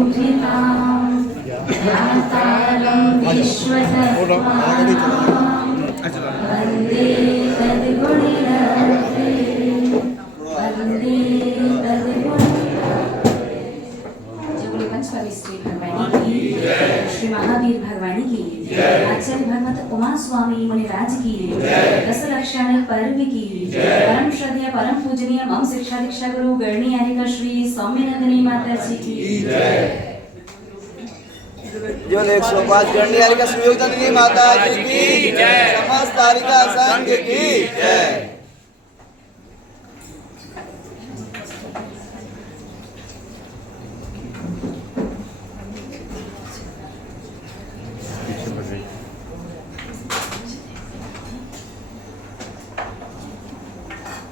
पूजितां ध्यातारं विश्वतत्त्वानां वन्दे तद्गुणिरत्रे वन्दे तद्गुणिरत्रे। जय बोले पंचकवि श्री भगवानी की, श्री महावीर भगवानी की, आचार्य भगवत उमा स्वामी मुनिराज की, दस लक्षण पर्व की, परम श्रद्धेय परम पूजनीय मम शिक्षा दीक्षा गुरु गणनी यानिका श्री सौम्यनंदिनी माता जी की जय। जो 105 गणनी यानिका श्री योगनंदिनी माता जी की जय। समस्त तारिका संघ की जय।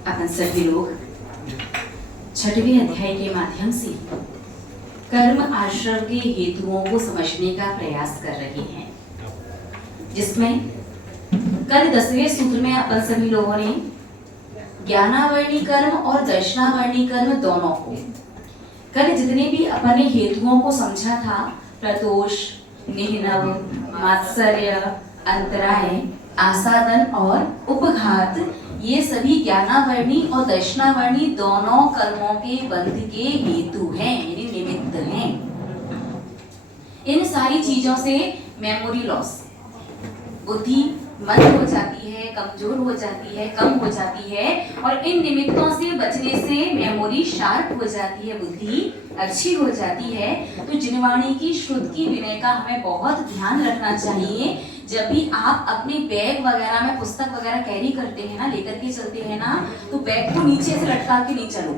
अपन सभी लोग छठवें अध्याय के माध्यम से कर्म आश्रम के हेतुओं को समझने का प्रयास कर रहे हैं, जिसमें कल 10वें सूत्र में अपन सभी लोगों ने ज्ञानावर्णी कर्म और दर्शनावर्णी कर्म दोनों को, कल जितने भी अपन ने हेतुओं को समझा था, प्रदोष, निहनव, मात्सर्य, अंतराय, आसादन और उपघात, ये सभी ज्ञानावर्णी और दर्शनावर्णी दोनों कर्मों के बंध के हेतु हैं, यानी निमित्त हैं। इन सारी चीजों से मेमोरी लॉस, बुद्धि मंद हो जाती है, कमजोर हो जाती है, कम हो जाती है, और इन निमित्तों से बचने से मेमोरी शार्प हो जाती है, बुद्धि अच्छी हो जाती है। तो जिनवाणी की, श्रुत की, विनय का हमें बहुत ध्यान रखना चाहिए। जब भी आप अपने बैग वगैरह में पुस्तक वगैरह कैरी करते हैं ना, लेकर के चलते हैं ना, तो बैग को नीचे से लटका के नहीं चलो,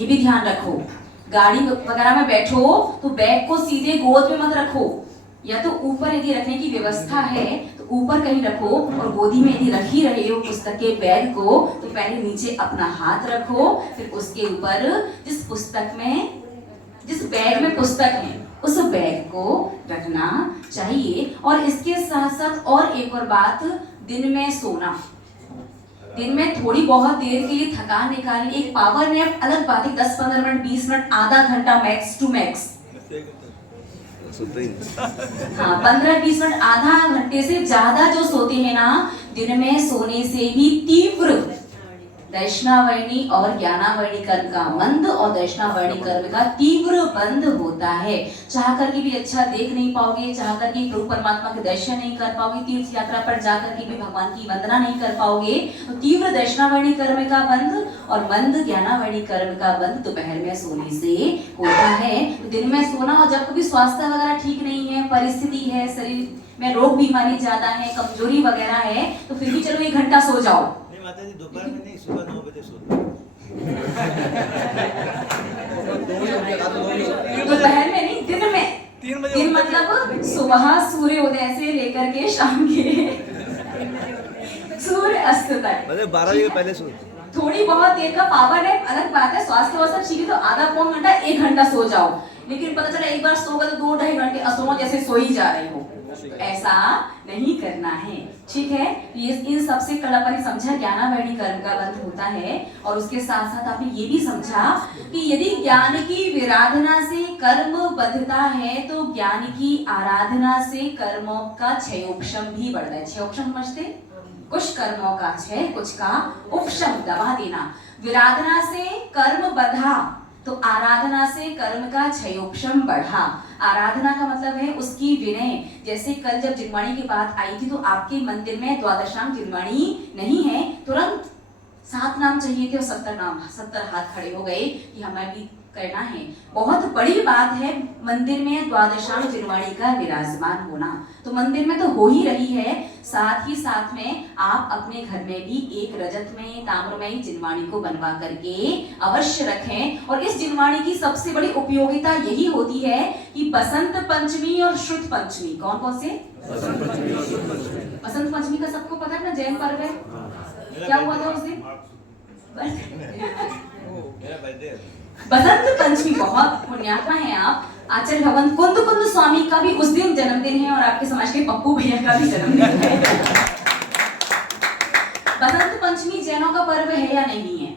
ये भी ध्यान रखो। गाड़ी वगैरह में बैठो तो बैग को सीधे गोद में मत रखो, या तो ऊपर यदि रखने की व्यवस्था है तो ऊपर कहीं रखो, और गोदी में यदि रख ही रहे हो पुस्तक के बैग को तो पहले नीचे अपना हाथ रखो, फिर उसके ऊपर जिस बैग में पुस्तक है उस बैग को रखना चाहिए। और इसके साथ साथ और एक और बात, दिन में सोना, दिन में थोड़ी बहुत देर के लिए थकान निकालनी, एक पावर नैप अलग बात है, 10-15 मिनट, 20 मिनट, आधा घंटा मैक्स टू मैक्स, हाँ 15-20 मिनट, आधा घंटे से ज्यादा जो सोते हैं ना, दिन में सोने से भी तीव्र दर्शनावर्णी और ज्ञानावर्णी कर्म का मंद और दर्शनावर्णी कर्म का तीव्र बंध होता है। चाह करके भी अच्छा देख नहीं पाओगे, चाह करके प्रभु परमात्मा के दर्शन नहीं कर पाओगे, तीर्थ यात्रा पर जाकर के भी भगवान की वंदना नहीं कर पाओगे। तो तीव्र दर्शनावर्णी कर्म का बंध और मंद ज्ञानावर्णी कर्म का बंध दोपहर में सोने से होता है। तो दिन में सोना, और जब कभी स्वास्थ्य वगैरह ठीक नहीं है, परिस्थिति है, शरीर में रोग बीमारी ज्यादा है, कमजोरी वगैरह है, तो फिर भी चलो 1 घंटा सो जाओ। दोपहर में नहीं, सुबह 9 बजे सोते। दोपहर में नहीं, दिन में। 3 बजे दिन मतलब सुबह सूर्योदय से लेकर के शाम के सूर्य अस्त तक, मतलब 12 बजे पहले सोते। थोड़ी बहुत देर का पावर नैप अलग बात है, स्वास्थ्य वास्ता ठीक है तो आधा पौन घंटा 1 घंटा सो जाओ, लेकिन पता चला एक बार सो गए तो 2-2.5 घंटे असो जैसे सो ही जा रहे हो, ऐसा नहीं करना है, ठीक है। ये इन सबसे कल अपन ने समझा ज्ञानावर्णी कर्म का बंध होता है, और उसके साथ साथ आपने ये भी समझा कि यदि ज्ञान की विराधना से कर्म बंधता है तो ज्ञान की आराधना से कर्मों का क्षयोपशम भी बढ़ता है। क्षयोपशम समझते, कुछ कर्मों का क्षय, कुछ का उपशम, दबा देना। विराधना से कर्म बंधा तो आराधना से कर्म का क्षयोपशम बढ़ा। आराधना का मतलब है उसकी विनय। जैसे कल जब जिनवाणी की बात आई थी तो आपके मंदिर में द्वादशांग जिनवाणी नहीं है, तुरंत 7 नाम चाहिए थे और 70 हाथ खड़े हो गए कि हमें भी करना है। बहुत बड़ी बात है मंदिर में द्वादशांग जिनवाणी का विराजमान होना, तो मंदिर में तो हो ही रही है, साथ ही साथ में आप अपने घर में भी एक रजत में ताम्रमयी जिनवाणी को बनवा करके अवश्य रखें। और इस जिनवाणी की सबसे बड़ी उपयोगिता यही होती है कि बसंत पंचमी और श्रुत पंचमी, कौन कौन से? बसंत पंचमी का सबको पता है ना, जैन पर्व है। क्या हुआ था उस दिन? बसंत पंचमी, बहुत पुण्यात्मा है आप। आचार्य भगवान कुंद स्वामी का भी उस दिन जन्मदिन है, और आपके समाज के पप्पू भैया का भी जन्मदिन है। बसंत पंचमी जैनों का पर्व है या नहीं है?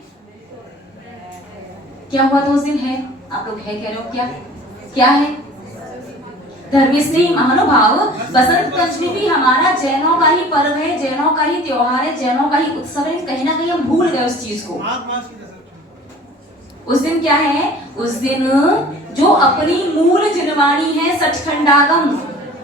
क्या हुआ था उस दिन? है, आप लोग है कह रहे हो क्या? क्या है? धर्मस्नेही महानुभाव, बसंत पंचमी भी हमारा जैनों का ही पर्व है, जैनों का ही त्योहार है, जैनों का ही उत्सव है। कहीं ना कहीं हम भूल गए उस चीज को। उस दिन क्या है? उस दिन जो अपनी मूल जिनवाणी है सचखंडागम,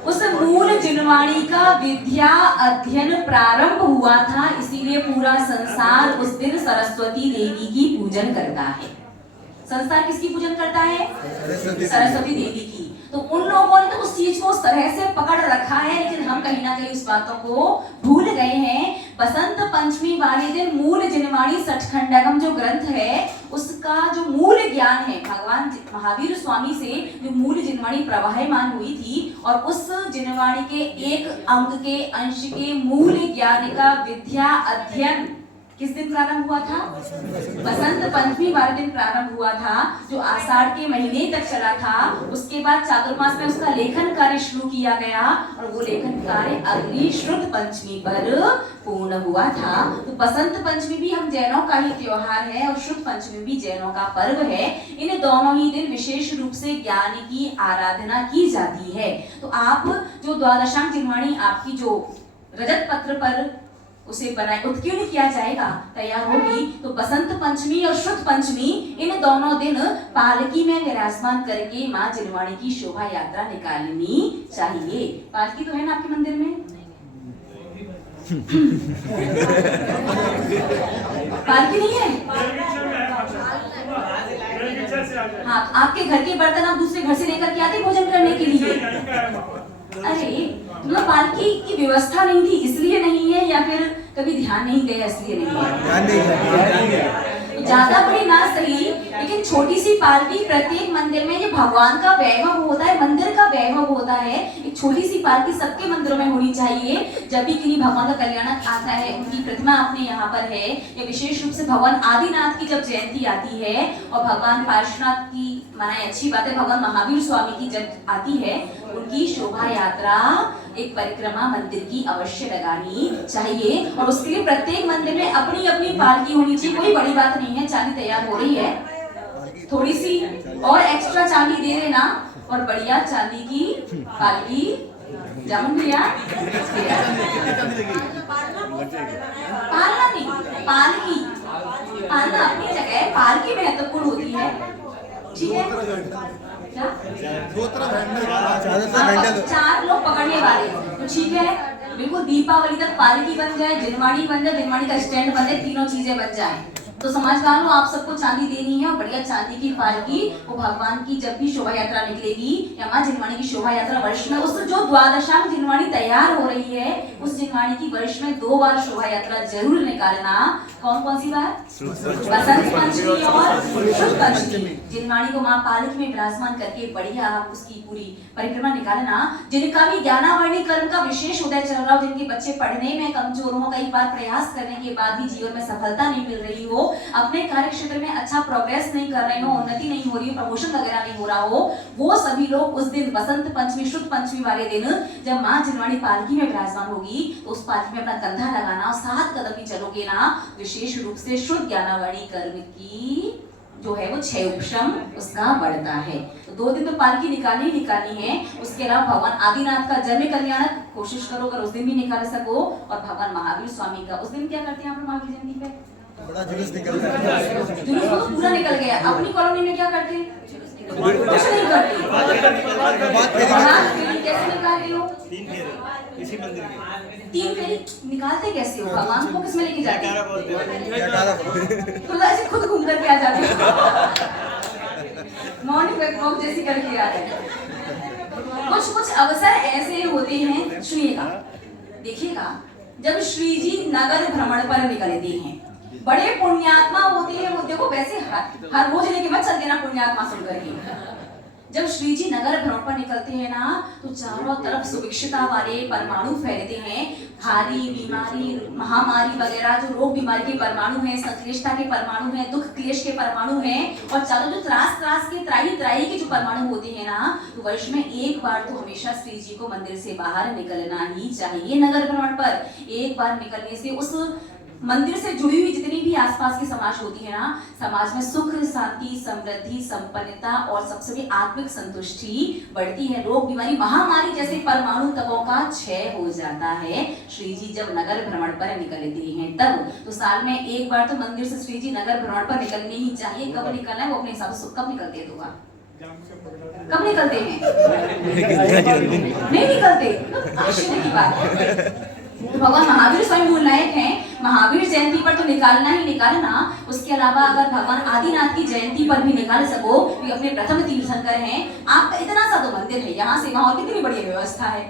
उस मूल जिनवाणी का विद्या अध्ययन प्रारंभ हुआ था। इसीलिए पूरा संसार उस दिन सरस्वती देवी की पूजन करता है। संसार किसकी पूजन करता है? सरस्वती देवी की। तो उन लोगों ने तो उस चीज को उस तरह से पकड़ रखा है, लेकिन हम कहीं ना कहीं उस बातों को भूल गए हैं। बसंत पंचमी वाले दिन मूल जिनवाणी सचखंडगम जो ग्रंथ है, उसका जो मूल ज्ञान है, भगवान महावीर स्वामी से जो मूल जिनवाणी प्रवाहमान हुई थी, और उस जिनवाणी के एक अंक के अंश के मूल ज्ञान का विद्या अध्ययन किस दिन प्रारंभ हुआ था? बसंत पंचमी वाले दिन प्रारंभ हुआ था, जो आषाढ़ के महीने तक चला था। उसके बाद चातुर्मास में उसका लेखन कार्य शुरू किया गया, और वो लेखन कार्य अगली शुद्ध पंचमी पर पूर्ण हुआ था। तो बसंत पंचमी भी हम जैनों का ही त्योहार है, और शुद्ध पंचमी भी जैनों का पर्व है। इन दोनों ही दिन विशेष रूप से ज्ञान की आराधना की जाती है। तो आप जो द्वादशांक जिनवाणी आपकी जो रजत पत्र पर उसे बनाए उत्कीर्ण किया जाएगा, तैयार होगी, तो बसंत पंचमी और शुद्ध पंचमी इन दोनों दिन पालकी में विराजमान करके माँ जिनवाणी की शोभा यात्रा निकालनी चाहिए। पालकी तो है ना आपके मंदिर में? पालकी नहीं है? हाँ, आपके घर के बर्तन आप दूसरे घर से लेकर के आते भोजन करने के लिए? अरे मतलब पालकी की व्यवस्था नहीं थी इसलिए नहीं है, या फिर कभी ध्यान नहीं गया इसलिए नहीं है? ज्यादा बड़ी ना सही, लेकिन छोटी सी पालकी प्रत्येक मंदिर में, ये भगवान का वैभव होता है, मंदिर का वैभव होता है। एक छोटी सी पालकी सबके मंदिरों में होनी चाहिए। जब भी किन्हीं भगवान का कल्याण आता है, उनकी प्रतिमा अपने यहाँ पर है, या विशेष रूप से भगवान आदिनाथ की जब जयंती आती है, और भगवान पार्श्वनाथ की माने अच्छी बात है, भगवान महावीर स्वामी की जब आती है, उनकी शोभा यात्रा एक परिक्रमा मंदिर की अवश्य लगानी चाहिए। और उसके लिए प्रत्येक मंदिर में अपनी अपनी पालकी होनी चाहिए। कोई बड़ी बात नहीं है, चांदी तैयार हो रही है, थोड़ी सी और एक्स्ट्रा चांदी दे देना, और बढ़िया चांदी की पालकी जामुन भैया पालना नहीं, पालकी पालना अपनी जगह, पालकी महत्वपूर्ण होती है। ठीक है, चार लोग पकड़ने वाले, तो ठीक है, बिल्कुल दीपावली तक पालकी बन जाए, जिनवाणी बन जाए, जिनवाणी का स्टैंड बन जाए, तीनों चीजें बन जाए। तो समाज वालों, आप सबको चांदी देनी है, और बढ़िया चांदी की पालकी, वो भगवान की जब भी शोभा यात्रा निकलेगी, या माँ जिनवाणी की शोभा यात्रा वर्ष में, उस जो द्वादशांक जिनवाणी तैयार हो रही है, उस जिनवाणी की वर्ष में 2 बार शोभा यात्रा जरूर निकालना। कौन कौन सी बार? बसंत पंचमी और शुद्ध पंचमी। जिनवाणी को माँ पालकी में विराजमान करके बढ़िया आप उसकी पूरी परिक्रमा निकालना। जिनका भी ज्ञानावर्णी कर्म का विशेष उदय चल रहा हो, जिनके बच्चे पढ़ने में कमजोर हो, कई बार प्रयास करने के बाद भी जीवन में सफलता नहीं मिल रही हो, अपने कार्य क्षेत्र में अच्छा प्रोग्रेस नहीं कर रहे हो, उन्नति नहीं हो रही हो, प्रमोशन वगैरह नहीं हो रहा हो, वो सभी लोग उस दिन बसंत पंचमी शुद्ध पंचमी वाले दिन जब माँ जिनवाणी पालकी में विराजमान होगी, तो उस पालकी में अपना कंधा लगाना, और 7 कदम ही चलोगे ना, विशेष रूप से शुद्ध ज्ञानावर्णी कर्म की जो है वो 6 उपशम उसका बढ़ता है। तो 2 दिन तो पालकी निकालनी है। उसके अलावा भगवान आदिनाथ का जन्म कल्याण कोशिश करो, अगर उस दिन भी निकाल सको, और भगवान महावीर स्वामी का उस दिन क्या करते हैं आप महावीर जयंती पे? बड़ा जुलूस निकलता है। जुलूस तो पूरा निकल गया। अपनी कॉलोनी में क्या करते हैं? कुछ नहीं करते। कैसे निकाल रहे हो? 3 फेरे इसी मंदिर के। 3 फेरे निकालते कैसे हो? भगवान को किसमें लेके जाते हैं? तो ऐसे खुद घूम करके आ जाते हो, मॉर्निंग वॉक जैसी करके आ रहे हैं। कुछ अवसर ऐसे होते हैं, सुनिएगा, देखिएगा, जब श्री जी नगर भ्रमण पर निकलते हैं, बड़े पुण्यात्मा होते हैं वो। देखो वैसे हर रोज लेके मत चल देना पुण्यात्मा सुन करके। जब श्री जी नगर भ्रमण पर निकलते हैं ना, तो चारों तरफ सुभिक्षता वाले परमाणु फैलते हैं। भारी बीमारी, महामारी वगैरह जो रोग बीमारी के परमाणु हैं, संक्लिष्टता के परमाणु हैं, दुख क्लेश के परमाणु हैं, और चारों जो त्रास के त्राही के जो परमाणु होते हैं ना, तो वर्ष में 1 बार तो हमेशा श्री जी को मंदिर से बाहर निकलना ही चाहिए। नगर भ्रमण पर 1 बार निकलने से उस मंदिर से जुड़ी हुई जितनी भी आसपास की समाज होती है ना, समाज में सुख शांति समृद्धि संपन्नता और सबसे भी आत्मिक संतुष्टि बढ़ती है। रोग बीमारी महामारी जैसे परमाणु तत्वों का क्षय हो जाता है। श्री जी जब नगर भ्रमण पर निकलते हैं तब, तो साल में एक बार तो मंदिर से श्री जी नगर भ्रमण पर निकलने ही चाहिए। कब निकलना है वो अपने हिसाब से, कब निकलते हैं? 2 बार कब निकलते हैं? नहीं निकलते, आश्चर्य की बात है। तो भगवान महावीर स्वयं मूल नायक हैं, महावीर जयंती पर तो निकालना ही निकालना। उसके अलावा अगर भगवान आदिनाथ की जयंती पर भी निकाल सको, वे अपने प्रथम तीर्थंकर हैं। आपका इतना सा तो मंदिर है, यहाँ से वहाँ और कितनी बढ़िया व्यवस्था है,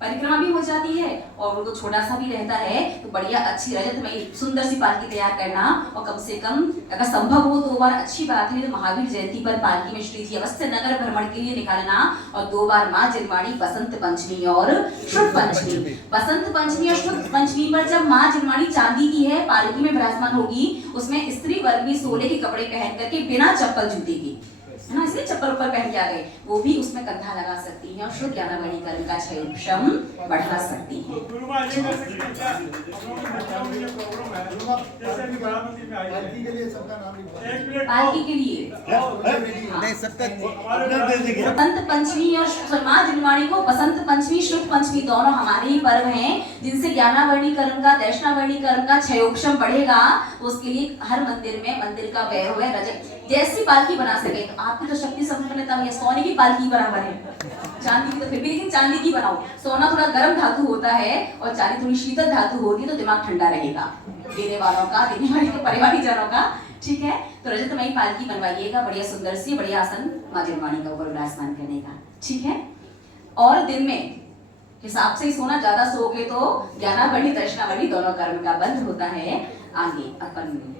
परिक्रमा भी हो जाती है और उनको छोटा सा भी रहता है। तो बढ़िया अच्छी रजत में सुंदर सी पालकी तैयार करना, और कम से कम अगर संभव हो 2 बार अच्छी बात है। तो महावीर जयंती पर पालकी में श्री जी अवश्य नगर भ्रमण के लिए निकालना, और 2 बार माँ जिनवाणी बसंत पंचमी और शुभ पंचमी। बसंत पंचमी और शुभ पंचमी पर जब माँ जिनवाणी चांदी की है पालकी में विराजमान होगी, उसमें स्त्री वर्ग भी सोने के कपड़े पहन करके बिना चप्पल जूते की, है ना, इसलिए चप्पल ऊपर पहन के आ गए, वो भी उसमें कंधा लगा सकती हैं और शुद्ध ज्ञानावणी कर्म का क्षम बढ़ा सकती हैं। पालकी के लिए बसंत पंचमी और माँ जिनवाणी को बसंत पंचमी शुभ पंचमी दोनों हमारे ही पर्व हैं, जिनसे ज्ञानावरणी कर्म का दर्शनावरणी कर्म का क्षयोक्षम बढ़ेगा। उसके लिए हर मंदिर में मंदिर का वैभव है, रजत जैसी पालकी बना सके। तो आपकी तो शक्ति संपन्नता है, सोने की पालकी बराबर है, चांदी की तो फिर भी, लेकिन चांदी की बनाओ। सोना थोड़ा गर्म धातु होता है और चांदी थोड़ी शीतल धातु होती है, तो दिमाग ठंडा रहेगा देने वालों का, देने वाले के परिवारी जनों का। ठीक है, तो रजतमयी पालकी बनवाइएगा, बढ़िया सुंदर सी, बढ़िया आसन माँ जिनवाणी का ऊपर विराजमान करने का। ठीक है, और दिन में हिसाब से ही सोना, ज्यादा सोओगे तो ज्ञानावरणी दर्शनावरणी दोनों कर्म का बंध होता है। आगे अपन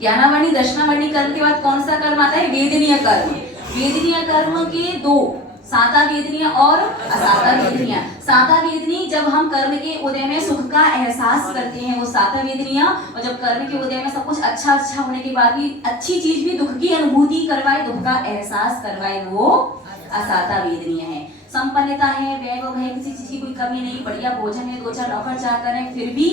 ज्ञानावरणी दर्शनावरणी कर्म के बाद कौन सा कर्म आता है? वेदनीय कर्म। वेदनीय कर्म के 2, साता वेदनीय और असाता वेदनीय। साता वेदनीय जब हम कर्म के उदय में सुख का एहसास करते हैं वो साता वेदनीय, और जब कर्म के उदय में सब कुछ अच्छा अच्छा होने के बाद भी अच्छी चीज भी दुख की अनुभूति करवाए, दुख का एहसास करवाए, वो असाता वेदनीय है। संपन्नता है, वैभव है, किसी चीज की कोई कमी नहीं, बढ़िया भोजन है, 2-4 नौकर चाकर है, फिर भी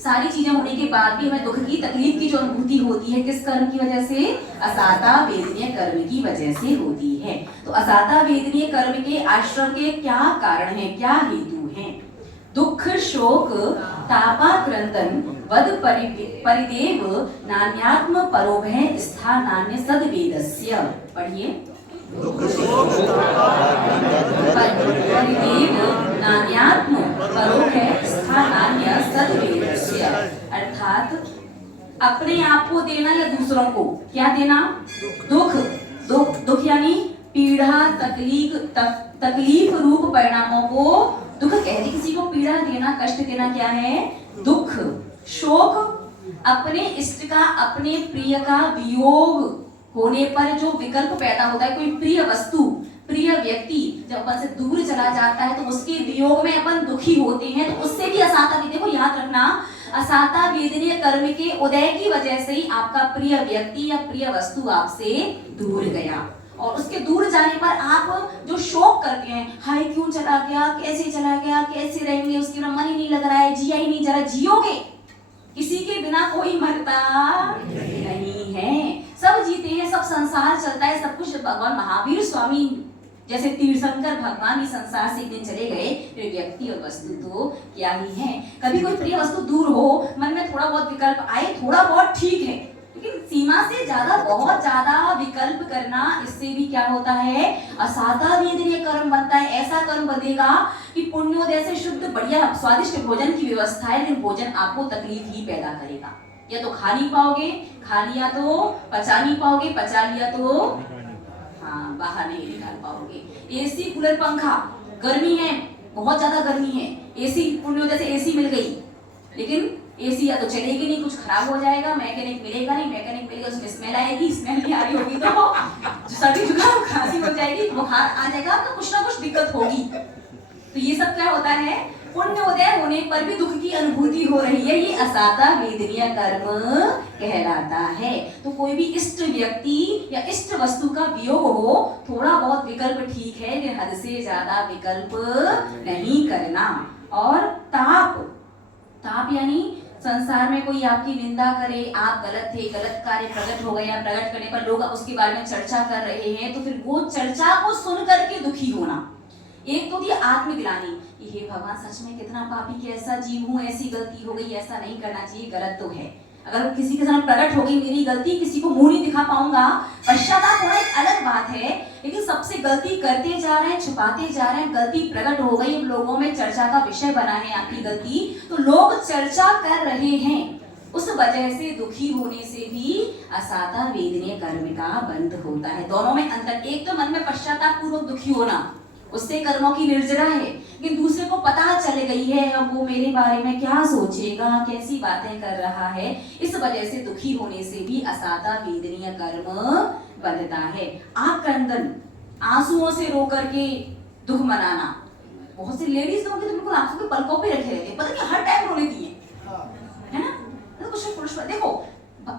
सारी चीजें होने के बाद भी हमें दुख की तकलीफ की जो अनुभूति होती है, किस कर्म की वजह से? असाता वेदनीय कर्म की वजह से होती है। तो असाता वेदनीय कर्म के आश्रम के क्या कारण है, क्या हेतु है? दुख शोक तापाक्रंदन वद परिदेव नान्यात्म परोभय स्थानान्य सद्वेदस्य। पढ़िए, परिदेव नान्यात्म परोभय स्थानान्य सद्वेदस्य। अर्थात अपने आप को देना या दूसरों को क्या देना? दुख। दुख दुख यानी पीड़ा, तकलीफ रूप परिणामों को दुख कहते। किसी को पीड़ा देना, कष्ट देना क्या है? दुख। शोक अपने इष्ट का, अपने प्रिय का वियोग होने पर जो विकल्प पैदा होता है, कोई प्रिय वस्तु, प्रिय व्यक्ति जब अपन से दूर चला जाता है तो उसके वियोग में अपन दुखी होते हैं, तो उससे भी असाता वेदनीय को याद रखना। असाता वेदनीय कर्म के उदय की वजह से ही आपका प्रिय व्यक्ति या प्रिय वस्तु आपसे दूर गया, और उसके दूर जाने पर आप जो शोक करते हैं, हाय क्यों चला गया, कैसे चला गया, कैसे रहेंगे, उसके बिना मन ही नहीं लग रहा है, जिया ही नहीं, जरा जियोगे। किसी के बिना कोई मरता नहीं है, सब जीते हैं, सब संसार चलता है, सब कुछ। भगवान महावीर स्वामी जैसे तीर्थंकर भगवान इस संसार से एक दिन चले गए, फिर व्यक्ति और वस्तु तो क्या ही है। कभी कोई प्रिय वस्तु दूर हो, मन में थोड़ा बहुत विकल्प आए, थोड़ा बहुत ठीक है, लेकिन सीमा से ज्यादा, बहुत ज्यादा विकल्प करना, इससे भी क्या होता है? असाता वेदनीय कर्म बनता है। ऐसा कर्म बनेगा कि पुण्योदय से शुद्ध बढ़िया स्वादिष्ट भोजन की व्यवस्था है, लेकिन भोजन आपको तकलीफ ही पैदा करेगा। या तो खा नहीं पाओगे, खा लिया तो पचा नहीं पाओगे, पचा लिया तो बाहर नहीं निकाल पाओगे। एसी, कूलर, पंखा, गर्मी है, बहुत ज्यादा गर्मी है, एसी, पुण्योदय से एसी मिल गई, लेकिन एसी या तो चलेगी नहीं, कुछ खराब हो जाएगा, मैकेनिक मिलेगा नहीं, मैकेनिक मिलेगा उसमें स्मेल आएगी, स्मेल नहीं आ रही होगी तो सर्दी जुकाम खांसी हो जाएगी, बुखार आ जाएगा, तो कुछ ना कुछ दिक्कत होगी। तो ये सब क्या होता है? पुण्योदय होने पर भी दुख की अनुभूति हो रही है, ये असाता वेदनीय कर्म कहलाता है। तो कोई भी इष्ट व्यक्ति या इष्ट वस्तु का वियोग हो, थोड़ा बहुत विकल्प ठीक है, लेकिन हद से ज्यादा विकल्प नहीं करना। और ताप, ताप यानी संसार में कोई आपकी निंदा करे, आप गलत थे, गलत कार्य प्रकट हो गए या प्रकट करने पर लोग उसके बारे में चर्चा कर रहे हैं, तो फिर वो चर्चा को सुन करके दुखी होना। एक तो थी आत्मग्लानि, हे भगवान सच में कितना पापी, कैसा जीव हूँ, ऐसी गलती हो गई, ऐसा नहीं करना चाहिए, गलत तो है। अगर किसी के सामने प्रकट हो गई मेरी गलती, किसी को मुंह नहीं दिखा पाऊंगा, पश्चाताप होना एक अलग बात है, लेकिन सबसे गलती करते जा रहे हैं, छुपाते जा रहे हैं, गलती प्रकट हो गई, लोगों में चर्चा का विषय बना है आपकी गलती, तो लोग चर्चा कर रहे हैं, उस वजह से दुखी होने से भी असाता वेदनीय कर्म का बंध होता है। दोनों में अंतर, एक तो मन में पश्चाताप पूर्वक दुखी होना, उससे कर्मों की निर्जरा है, लेकिन दूसरे को पता चल गई है अब वो मेरे बारे में क्या सोचेगा, कैसी बातें कर रहा है, इस वजह से दुखी होने से भी असाता वेदनीय कर्म बनता है। आंख क्रंदन, आंसुओं से रो करके दुख मनाना, बहुत सी लेडीज लोग तो बिल्कुल आंखों के पलकों पे रखे रहते हैं, पता नहीं हर टाइम रोने दी है ना। तो कुछ पुरुष देखो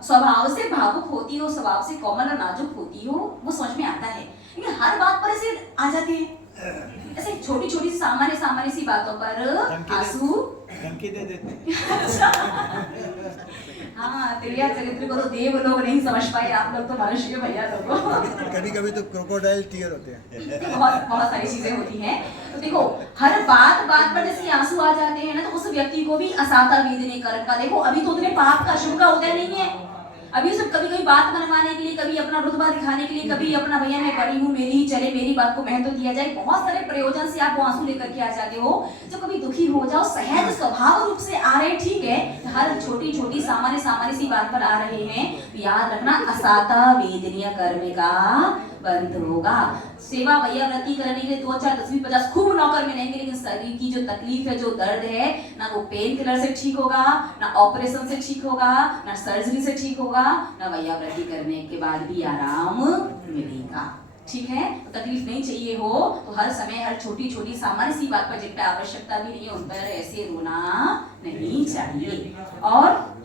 स्वभाव से भावुक होती हो, स्वभाव से कोमल और नाजुक होती हो, वो समझ में आता है, लेकिन हर बात पर ऐसे आ जाते हैं, ऐसे छोटी छोटी सामान्य सी बातों पर आंसू धमकी दे देते। हाँ, तेरिया चरित्र को तो देव लोग नहीं समझ पाए, आप लोग तो मनुष्य भैया लोग। कभी कभी तो क्रोकोडाइल टीयर होते हैं। बहुत सारी चीजें होती हैं। तो देखो हर बात पर जैसे आंसू आ जाते हैं ना, तो उस व्यक्ति को भी असाता वेदनीय कर्म का, देखो अभी तो उतने पाप का शुभ का उदय नहीं है, अभी सब कभी कभी बात मनवाने के लिए, कभी अपना रुतबा दिखाने के लिए, कभी अपना भैया मैं बड़ी हूँ, मेरी ही चले, मेरी बात को महत्व दिया जाए, बहुत सारे प्रयोजन से आप वो आंसू लेकर के आ जाते हो। जब कभी दुखी हो जाओ, सहज स्वभाव रूप से आ रहे, ठीक है, हर छोटी छोटी सामान्य सी बात पर आ रहे हैं, याद रखना असाता वेदनीय कर्म का बंध होगा। सेवा भैया व्रती करने के लिए 2 4 10 20 50 खूब नौकर मिलेंगे, लेकिन शरीर की जो तकलीफ है, जो दर्द है, ना वो पेन किलर से ठीक होगा, ना ऑपरेशन से ठीक होगा, ना सर्जरी से ठीक होगा, ना भैया व्रती करने के बाद भी आराम मिलेगा। ठीक है, तो तकलीफ नहीं चाहिए हो तो हर समय हर छोटी छोटी सामान्य सी बात पर जिन पर आवश्यकता भी नहीं है उन पर ऐसे रोना नहीं चाहिए। और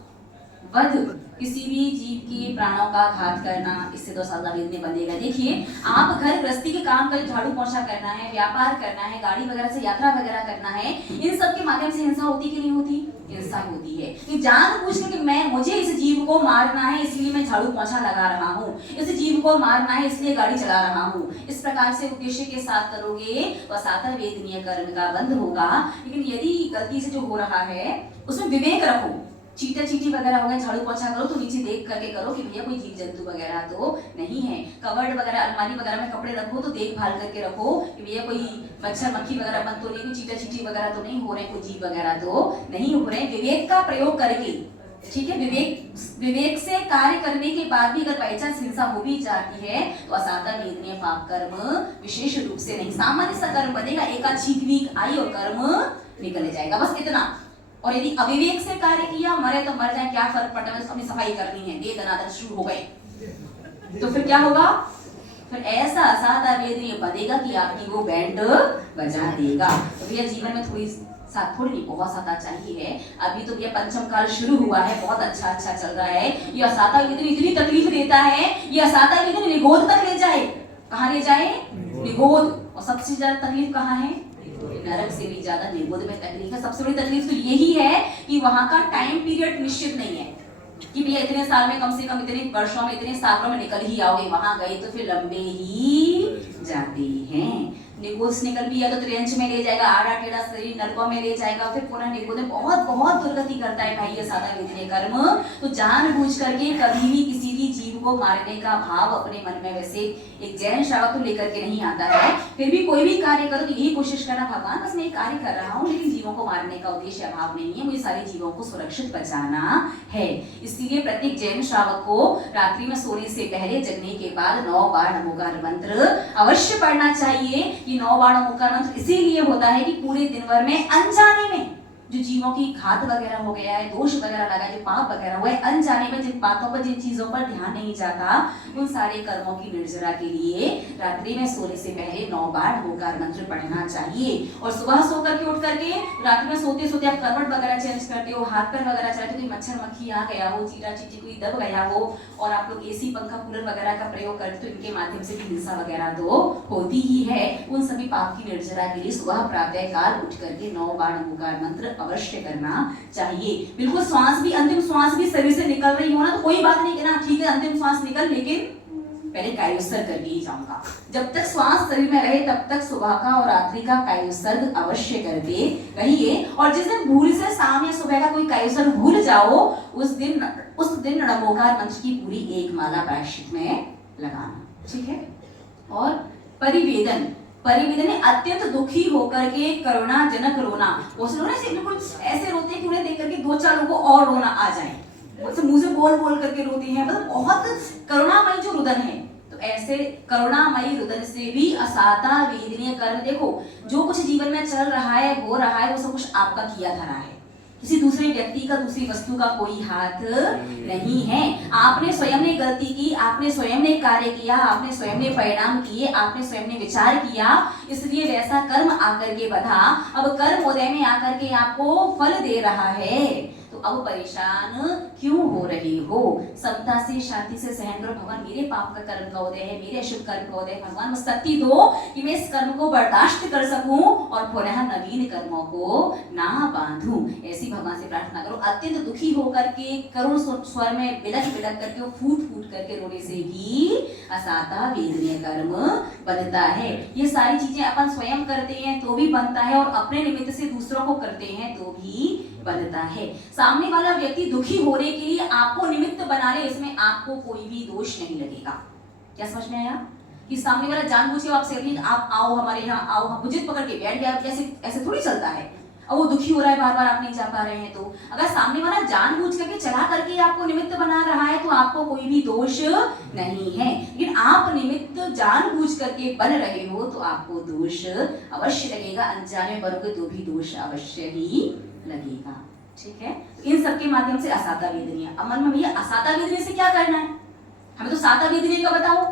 वध, किसी भी जीव के प्राणों का घात करना, इससे तो सजा वेदनीय बंधेगा। देखिए आप घर गृहस्थी के काम कर, झाड़ू पोछा करना है, व्यापार करना है, गाड़ी वगैरह से यात्रा वगैरह करना है, इन सब के माध्यम से हिंसा होती कि नहीं होती? हिंसा होती है। तो जानबूझ के कि मुझे इस जीव को मारना है इसलिए मैं झाड़ू पोछा लगा रहा हूँ, इस जीव को मारना है इसलिए गाड़ी चला रहा हूँ, इस प्रकार से उद्देश्य के साथ करोगे तो असाता वेदनीय कर्म का बंध होगा। लेकिन यदि गलती से जो हो रहा है उसमें विवेक रखो, चीटा चीटी वगैरह हो गए, झाड़ू पोछा करो तो नीचे देख करके करो कि भैया कोई जीव जंतु वगैरह तो नहीं है, कबर्ड वगैरह अलमारी वगैरह में कपड़े रखो तो देखभाल करके रखो कि भैया कोई मच्छर मक्खी वगैरह बंद तो नहीं, कोई चीटा चीटी वगैरह तो नहीं हो रहे, कोई जीव वगैरह तो नहीं हो रहे। विवेक का प्रयोग करके, ठीक है, विवेक से कार्य करने के बाद भी अगर बाई चांस हिंसा हो भी जाती है तो असाता वेदनीय पाप कर्म विशेष रूप से नहीं, सामान्य सा कर्म बनेगा, एका छींक वीक आई और कर्म निकल जाएगा, बस इतना। और यदि अविवेक से कार्य किया, मरे तो मर जाए, क्या फर्क पड़ता है, अपनी सफाई करनी है, दे दनादन शुरू हो गए, तो फिर क्या होगा? फिर ऐसा असाता वेदनीय बनेगा कि आपकी वो बैंड बजा देगा। तो भैया जीवन में थोड़ी नहीं बहुत साता चाहिए है। अभी तो भैया पंचम काल शुरू हुआ है, बहुत अच्छा चल रहा है। ये असाता वेदनी इतनी तकलीफ देता है, ये असाता वेदनी निगोद तक ले जाए। कहाँ ले जाए? निगोद। और सबसे ज्यादा तकलीफ कहाँ है? नरक से भी ज्यादा निगोद में तकलीफ है। सबसे बड़ी तकलीफ तो यही है कि वहां का टाइम पीरियड निश्चित नहीं है कि भैया इतने साल में, कम से कम इतने वर्षों में, इतने सालों में निकल ही आओगे। वहां गए तो फिर लंबे ही जाते हैं। निगोद निकल भी या तो ट्रेंच में ले जाएगा, आड़ा टेढ़ा शरीर नरकों में ले जाएगा, फिर पूरा निगोद में बहुत दुर्गति करता है भाई ये सादा वेदनीय कर्म। तो जानबूझ करके कभी भी किसी भी जीव को मारने का भाव अपने मन में, वैसे एक जैन श्रावक तो लेकर के नहीं आता है, फिर भी कोई भी कार्य करो तो यही कोशिश करना, भगवान बस मैं कार्य कर रहा हूँ लेकिन जीवों को मारने का उद्देश्य अभाव नहीं है, मुझे सारे जीवों को सुरक्षित बचाना है। इसीलिए प्रत्येक जैन श्रावक को रात्रि में सोने से पहले, जगने के बाद 9 बार नमोकार मंत्र अवश्य पढ़ना चाहिए। ये 9 बार नमोकार मंत्र इसीलिए होता है कि पूरे दिन भर में अनजाने में जो जीवों की घात वगैरह हो गया है, दोष वगैरह लगा है, जो पाप वगैरह हुआ है, अनजाने में जिन बातों पर, जिन चीजों पर ध्यान नहीं जाता, उन सारे कर्मों की निर्जरा के लिए रात्रि में सोने से पहले 9 बार नमोकार मंत्र पढ़ना चाहिए। और सुबह सो करके उठ करके रात्रि में सोते सोते आप करवट वगैरह चेंज करते हो, हाथ पैर वगैरह चलाते हो, कोई मच्छर मक्खी आ गया हो, चीटा चीटी कोई दब गया हो, और आप लोग एसी पंखा कूलर वगैरह का प्रयोग करते हो, इनके माध्यम से भी हिंसा वगैरह तो होती ही है। उन सभी पाप की निर्जरा के लिए सुबह प्रातः काल उठ करके 9 बार नमोकार मंत्र अवश्य करना चाहिए। बिल्कुल श्वास भी, अंतिम श्वास भी शरीर से निकल रही हो ना तो कोई बात नहीं कहना ठीक है अंतिम श्वास निकल, लेकिन पहले कायोत्सर्ग करके ही जाऊंगा। जब तक श्वास शरीर में रहे तब तक सुबह का और रात्रि का कायोत्सर्ग अवश्य करते रहिए। और जिस दिन भूल से शाम या सुबह का कोई कायोत्सर्ग भूल जाओ उस दिन नमोकार मंत्र की पूरी एक माला प्रायश्चित में लगाना, ठीक है। और परिवेदन में अत्यंत दुखी होकर के करुणाजनक रोना, वो रोने से बिल्कुल ऐसे रोते हैं कि उन्हें देख करके 2-4 लोगों को और रोना आ जाए, मुंह से बोल बोल करके रोते हैं, मतलब बहुत करुणामयी जो रुदन है। तो ऐसे करुणामयी रुदन से भी असाता वेदनीय कर्म, देखो जो कुछ जीवन में चल रहा है हो रहा है वो सब कुछ आपका किया धरा है, किसी दूसरे व्यक्ति का दूसरी वस्तु का कोई हाथ नहीं है। आपने स्वयं ने गलती की, आपने स्वयं ने कार्य किया, आपने स्वयं ने परिणाम किए, आपने स्वयं ने विचार किया, इसलिए वैसा कर्म आकर के बधा। अब कर्म उदय में आकर के आपको फल दे रहा है, तो अब परेशान क्यों हो रही हो? समता से शांति से सहन करो। भगवान मेरे पाप का कर्म का उदय है, मेरे अशुभ कर्म का उदय है, भगवान मुझे शक्ति दो कि मैं इस कर्म को बर्दाश्त कर सकूं और पुनः नवीन कर्मों को ना बांधूं। ऐसी भगवान से प्रार्थना करो। अत्यंत दुखी होकर के करुण स्वर में बिलख बिलख करके फूट फूट करके रोने से भी असाता वेदनीय कर्म बनता है। ये सारी चीजें अपन स्वयं करते हैं तो भी बनता है, और अपने निमित्त से दूसरों को करते हैं तो भी बनता है। सामने वाला व्यक्ति दुखी होने के लिए आपको निमित्त बना ले, इसमें आपको कोई भी दोष नहीं लगेगा। क्या समझ में आया? कि सामने वाला जानबूझ के आपसे आप आओ हमारे यहाँ आओ, हम मुझे पकड़ के बैठ गया, ऐसे थोड़ी चलता है। अब वो दुखी हो रहा है, बार बार आप नहीं जा पा रहे हैं, तो अगर सामने वाला जानबूझ करके चला करके आपको निमित्त बना रहा है तो आपको कोई भी दोष नहीं है। लेकिन आप निमित्त जानबूझ करके बन रहे हो तो आपको दोष अवश्य लगेगा, अनजाने में बनोगे तो भी दोष अवश्य ही लगेगा, ठीक है। तो इन सब के माध्यम से असाता वेदनीय। अब मन में भैया असाता वेदनीय से क्या करना है? हमें तो साता वेदनीय का बताओ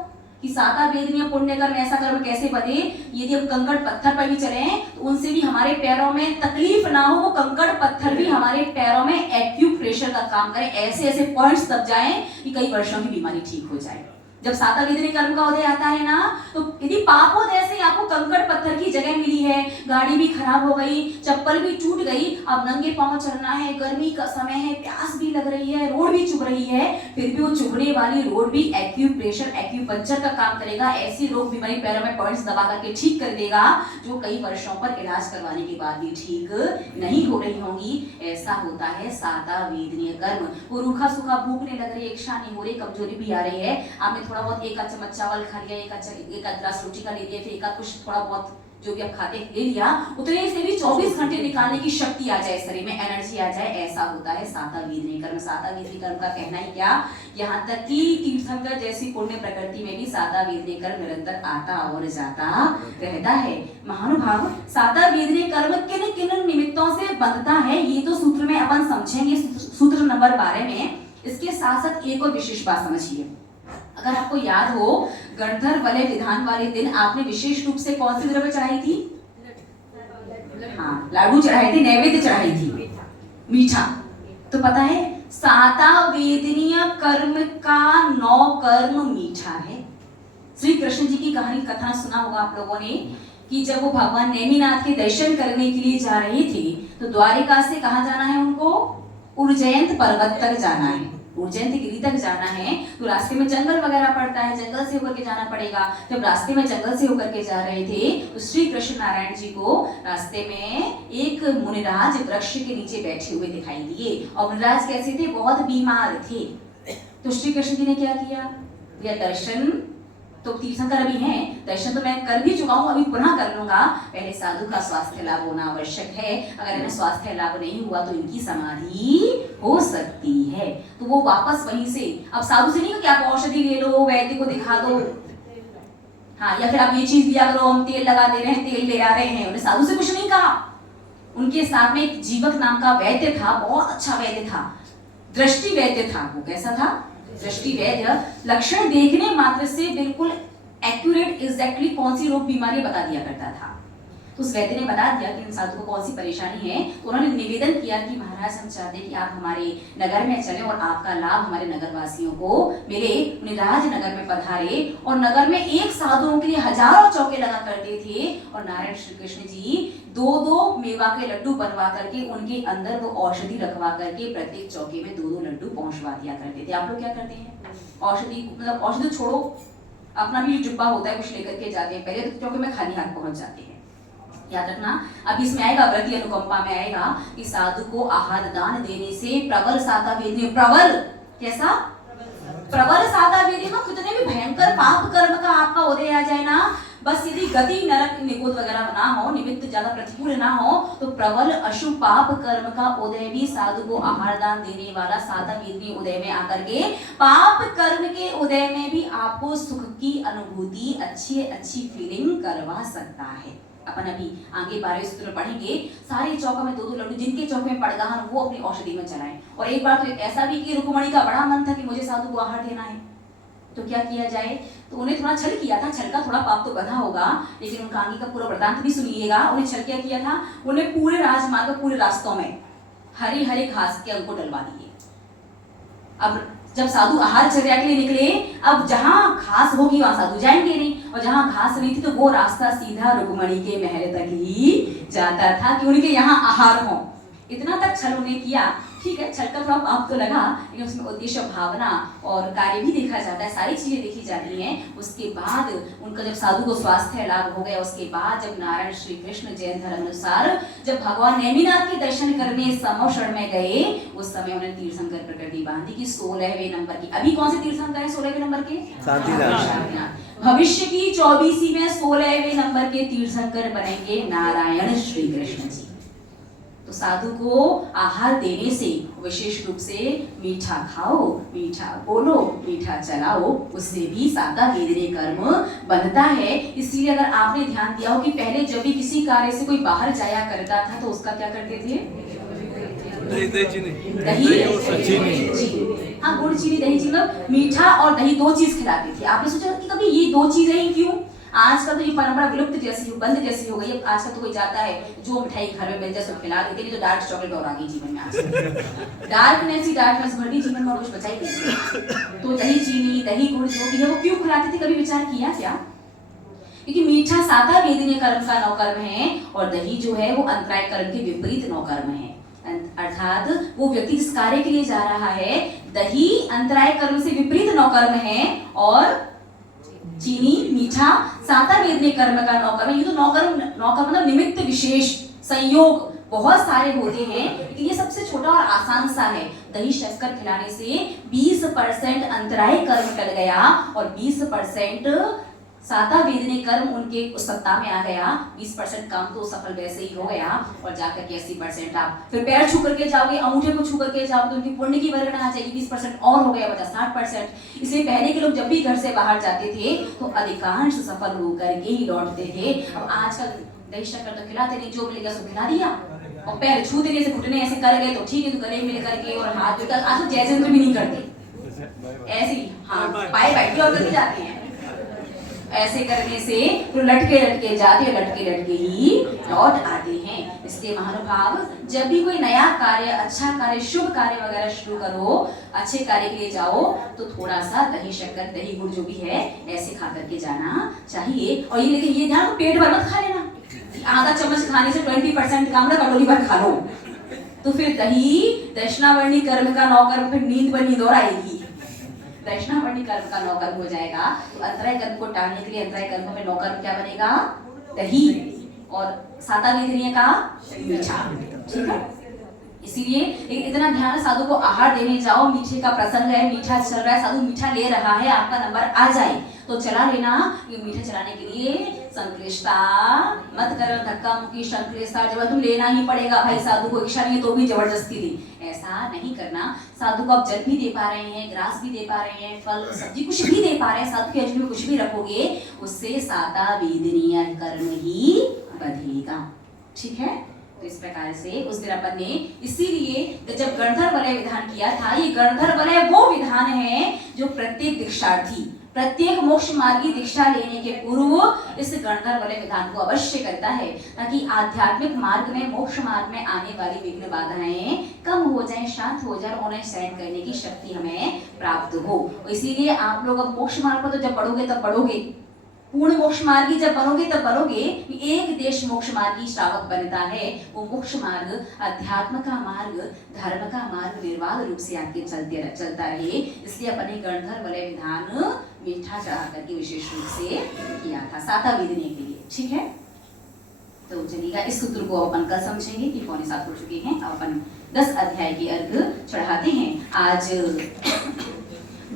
कि साता वेदनीय पुण्य कर्म ऐसा कर्म कैसे बने। यदि हम कंकड़ पत्थर पर भी चले तो उनसे भी हमारे पैरों में तकलीफ ना हो, वो कंकड़ पत्थर भी हमारे पैरों में एक्यूप्रेशर का काम करे, ऐसे ऐसे पॉइंट्स दब जाएं कि कई वर्षों की बीमारी ठीक हो जाए। जब साता वेदनीय कर्म का उदय आता है ना, तो यदि पापोदय से आपको कंकड़ पत्थर की जगह मिली है, गाड़ी भी खराब हो गई, चप्पल भी टूट गई, अब नंगे पांव चलना है, गर्मी का समय है, प्यास भी लग रही है, रोड भी चुभ रही है, फिर भी वो चुभने वाली रोड भी एक्यूप्रेशर एक्यूपंक्चर का काम करेगा। ऐसी रोग बीमारी पैरों में पॉइंट्स दबा करके ठीक कर देगा जो कई वर्षों पर इलाज करवाने के बाद भी ठीक नहीं हो रही होंगी। ऐसा होता है साता वेदनीय कर्म। वो रूखा सूखा भूखने लग रही है, इच्छा नहीं हो रही, कमजोरी भी आ रही है, आपने थोड़ा बहुत एक आध चम्मच चावल खा लिया, एक आध गिलास रोटी का ले लिया, फिर एक आध कुछ थोड़ा बहुत जो भी आप खाते ले लिया, उतने से भी 24 घंटे निकालने की शक्ति आ जाए, शरीर में एनर्जी आ जाए, ऐसा होता है साता वेदनीय कर्म। साता वेदनीय कर्म का कहना ही क्या, यहाँ तक कि तीर्थंकर जैसी पुण्य प्रकृति में भी साता वेदनीय कर्म निरंतर आता और जाता रहता है। महानुभाव, साता वेदनीय कर्म किन किन निमित्तों से बनता है ये तो सूत्र में अपन समझेंगे, सूत्र नंबर 12 में। इसके साथ साथ एक और विशेष बात समझिए। अगर आपको याद हो, गणधर वलय विधान वाले दिन आपने विशेष रूप से कौन सी द्रव्य चढ़ाई थी? हाँ, लाडू चढ़ाए थे, नैवेद्य चढ़ाई थी, मीठा। तो पता है साता वेदनीय कर्म का 9 कर्म मीठा है। श्री कृष्ण जी की कहानी कथा सुना होगा आप लोगों ने कि जब वो भगवान नेमिनाथ के दर्शन करने के लिए जा रहे थे तो द्वारिका से कहाँ जाना है उनको? उज्जैन पर्वत तक जाना है, उज्जैन गिरी तक जाना है। तो रास्ते में जंगल वगैरह पड़ता है, जंगल से होकर के जाना पड़ेगा। जब रास्ते में जंगल से होकर के जा रहे थे तो श्री कृष्ण नारायण जी को रास्ते में एक मुनिराज वृक्ष के नीचे बैठे हुए दिखाई दिए। और मुनिराज कैसे थे? बहुत बीमार थे। तो श्री कृष्ण जी ने क्या किया? भैया दर्शन तो तीर्थंकर अभी हैं, दर्शन तो मैं कर भी चुका हूँ, अभी पुनः कर लूंगा, पहले साधु का स्वास्थ्य लाभ होना आवश्यक है। अगर इन्हें स्वास्थ्य लाभ नहीं हुआ तो इनकी समाधि हो सकती है। तो वो वापस वहीं से, अब साधु से नहीं कि आप औषधि ले लो, वैद्य को दिखा दो, हाँ, या फिर आप ये चीज दिया करो, हम तेल लगा दे रहे हैं, तेल ले आ रहे हैं, उन्हें साधु से कुछ नहीं कहा। उनके साथ में एक जीवक नाम का वैद्य था, बहुत अच्छा वैद्य था, दृष्टि वैद्य था। वो कैसा था? दृष्टि वैद्य। लक्षण देखने मात्र से बिल्कुल एक्यूरेट एग्जैक्टली कौन सी रोग बीमारी बता दिया करता था। तो उस वैद्य ने बता दिया कि इन साधु को कौन सी परेशानी है। तो उन्होंने निवेदन किया कि महाराज हम चाहते हैं कि आप हमारे नगर में चलें और आपका लाभ हमारे नगर वासियों को मिले। उन्हें राजनगर में पधारे और नगर में एक साधुओं के लिए हजारों चौके लगा करते थे और नारायण श्री कृष्ण जी 2-2 मेवा के लड्डू बनवा करके उनके अंदर वो औषधि रखवा करके प्रत्येक चौके में 2-2 लड्डू पहुंचवा दिया करते थे। आप लोग क्या करते हैं? औषधि मतलब औषधि छोड़ो, अपना भी डिब्बा होता है कुछ लेकर के जाते हैं, पहले तो चौके में खाली हाथ पहुंच जाते हैं। याद रखना, अब इसमें आएगा व्रती अनुकंपा में आएगा कि साधु को आहार दान देने से प्रबल साता वेदी, प्रबल कैसा प्रबल साता वेदी में कितने भी भयंकर पाप कर्म का आपका उदय आ जाए ना, बस यदि गति नरक निगुद वगैरह ना हो, निमित्त ज्यादा प्रतिकूल ना हो, तो प्रबल अशुभ पाप कर्म का उदय भी साधु को आहार दान देने वाला साता वेदी उदय में आकर के पाप कर्म के उदय में भी आपको सुख की अनुभूति, अच्छी फीलिंग करवा सकता है। अपन अभी आगे 12वें सूत्र में पढ़ेंगे। सारे चौकों में 2-2 लड्डू जिनके चौक में पड़गाहन वो अपनी औषधि में चलाएं। और एक बार तो ऐसा भी कि रुक्मणी का बड़ा मन था कि मुझे साधु को आहार देना है, तो क्या किया जाए? तो उन्हें थोड़ा छल किया था। छल का थोड़ा पाप तो बधा होगा, लेकिन उनका आगे का पूरा वृतांत भी सुनिएगा। उन्हें छल क्या किया था? उन्हें पूरे राजमार्ग, पूरे रास्तों में हरी हरी घास के अंको डलवा दिए। अब जब साधु आहार चर्या के लिए निकले, अब जहां घास होगी वहां साधु जाएंगे नहीं, और जहां घास नहीं थी तो वो रास्ता सीधा रुक्मणी के महल तक ही जाता था कि उनके यहाँ आहार हो। इतना तक छल उन्हें किया। ठीक है, छल का थोड़ा पाप तो लगा, लेकिन उसमें उद्देश्य, भावना और कार्य भी देखा जाता है, सारी चीजें देखी जाती हैं। उसके बाद उनका जब साधु को स्वास्थ्य लाभ हो गया, उसके बाद जब नारायण श्री कृष्ण जैन धर्म अनुसार जब भगवान नेमिनाथ के दर्शन करने समोषण में गए, उस समय उन्होंने तीर्थंकर प्रकृति बांधी की 16वें नंबर की। अभी कौन से तीर्थंकर है 16वें नंबर के? शांतिनाथ। भविष्य की 24वीं में 16वें नंबर के तीर्थंकर बनेंगे नारायण श्री कृष्ण जी। तो साधु को आहार देने से, विशेष रूप से मीठा खाओ, मीठा बोलो, मीठा चलाओ, उससे भी साता वेदने कर्म बनता है। इसलिए अगर आपने ध्यान दिया हो कि पहले जब भी किसी कार्य से कोई बाहर जाया करता था तो उसका क्या करते थे? दही चीनी, हाँ गुड़ चीनी दही चीनी, मतलब मीठा और दही 2 चीज खिलाते थे। आपने सोचा कि कभी ये 2 चीजें ही क्यों? आजकल तो ये परंपरा विलुप्त जैसी बंद जैसी हो गई है। आजकल तो कोई जाता है जो मिठाई घर में मिल जाए सब खिला देते, नहीं तो डार्क चॉकलेट और आ गई जीवन में। आज डार्कनेस भर गई जीवन में और कुछ बचा ही नहीं। तो दही चीनी, दही गुड़ जो भी है वो क्यों खिलाते थे, कभी विचार किया क्या? क्योंकि मीठा साता वेदनीय कर्म का नौकर्म है और दही जो है वो अंतराय कर्म के विपरीत नौकर्म है। अर्थात वो व्यक्ति जिस कार्य के लिए जा रहा है, दही अंतराय कर्म से विपरीत नौकर्म है और चीनी मीठा साता वेदनीय कर्म का नौकर्म। ये तो नौकर्म मतलब निमित्त विशेष संयोग बहुत सारे होते हैं, लेकिन ये सबसे छोटा और आसान सा है। दही शक्कर खिलाने से 20% अंतराय कर्म टल गया और 20% साता वेदने कर्म उनके उस सत्ता में आ गया। 20% काम तो सफल वैसे ही हो गया और जाकर के 80% आप फिर पैर छू करके जाओगे, अंगूठे को छू करके जाओगे तो उनकी पुण्य की वर्गणा आ जाएगी। 20% और हो गया, बचा 60%। इसलिए पहले के लोग जब भी घर से बाहर जाते थे तो अधिकांश सफल होकर के ही लौटते थे। अब आजकल दही शक्कर तो खिलाते नहीं, जो मिलेगा सो खिला दिया और पैर छू देने से घुटने ऐसे कर गए तो ठीक है, तो गले मिल करके और हाथ जोड़कर आज तो जयचंद्र भी नहीं करते, ऐसे ही हाँ पाए बैठे और करके जाते हैं। ऐसे करने से तो लटके जाते ही लौट आते हैं। इसलिए महानुभाव, जब भी कोई नया कार्य, अच्छा कार्य, शुभ कार्य वगैरह शुरू करो, अच्छे कार्य के लिए जाओ तो थोड़ा सा दही शक्कर, दही गुड़ जो भी है ऐसे खा करके जाना चाहिए। और ये लेकिन ये ध्यान, पेट भर मत खा लेना। आधा चम्मच खाने से 20% काम ना, कटोरी भर खा लो तो फिर दही दक्षिणावर्णी कर्म का नौकर्म, फिर नींद पर नींद और आएगी। दक्षिणावर्णी कर्म का नौकर्म हो जाएगा। तो अंतराय कर्म को टालने के लिए अंतराय कर्म में नौकर्म क्या बनेगा? दही और साता वेदनीय का मीठा। ठीक है, इसीलिए इतना ध्यान, साधु को आहार देने जाओ, मीठे का प्रसंग है, मीठा चल रहा है, साधु मीठा ले रहा है, आपका नंबर आ जाए तो चला लेना। ये मीठा चलाने के लिए संक्लिष्टता मत करो, धक्का मुक्की संक्लिष्टता जब तुम लेना ही पड़ेगा भाई, साधु को इच्छा नहीं है तो भी जबरदस्ती दी, ऐसा नहीं करना। साधु को आप जल भी दे पा रहे हैं, ग्रास भी दे पा रहे हैं, फल सब्जी कुछ भी दे पा रहे हैं, साधु की अंजलि में कुछ भी रखोगे उससे साता वेदनीय कर्म ही बधेगा। ठीक है, तो इस प्रकार से उस दिन अपन ने, इसीलिए जब गणधर वलय विधान किया था, ये गणधर वलय वो विधान है जो प्रत्येक दीक्षार्थी प्रत्येक मोक्ष मार्गी दीक्षा लेने के पूर्व इस गणधर वाले विधान को अवश्य करता है, ताकि आध्यात्मिक मार्ग में, मोक्ष मार्ग में आने वाली विघ्न बाधाएं कम हो जाएं, शांत हो जाए, उन्हें सहन करने की शक्ति हमें प्राप्त हो। इसीलिए आप लोग अब मोक्ष मार्ग पर तो जब बढ़ोगे तब बढ़ोगे, पूर्ण मोक्ष मार्गी जब बनोगे तब बनोगे। एक देश मोक्ष मार्गी श्रावक बनता है, वो मोक्ष मार्ग, अध्यात्म का मार्ग, धर्म का मार्ग निर्बाध रूप से आपके चलता रहे। इसलिए अपने गणधर वाले विधान मीठा चढ़ा करके विशेष रूप से किया था, साता विधने के लिए। ठीक है, तो चलिएगा इस सूत्र को अपन कल समझेंगे कि 6:45 हो चुके हैं। अब अपन 10 अध्याय के अर्घ चढ़ाते हैं। आज